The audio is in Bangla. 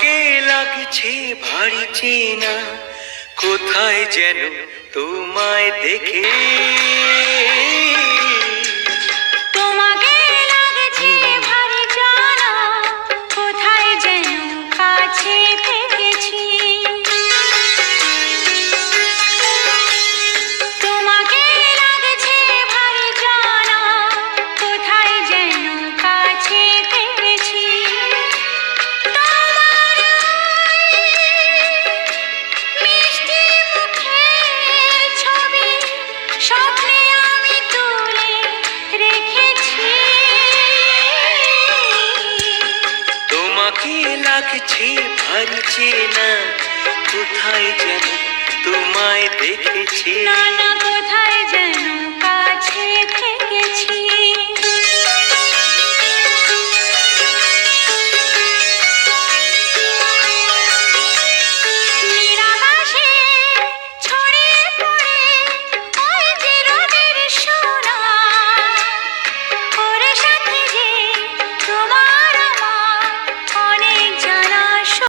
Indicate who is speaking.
Speaker 1: আমাকে লাগছে ভারী চেনা। কোথায় যেন তোমায় দেখে
Speaker 2: চোখে লাগছে ভাঙছে না কোথায় যেন তোমায় দেখেছি না কোথায় যেন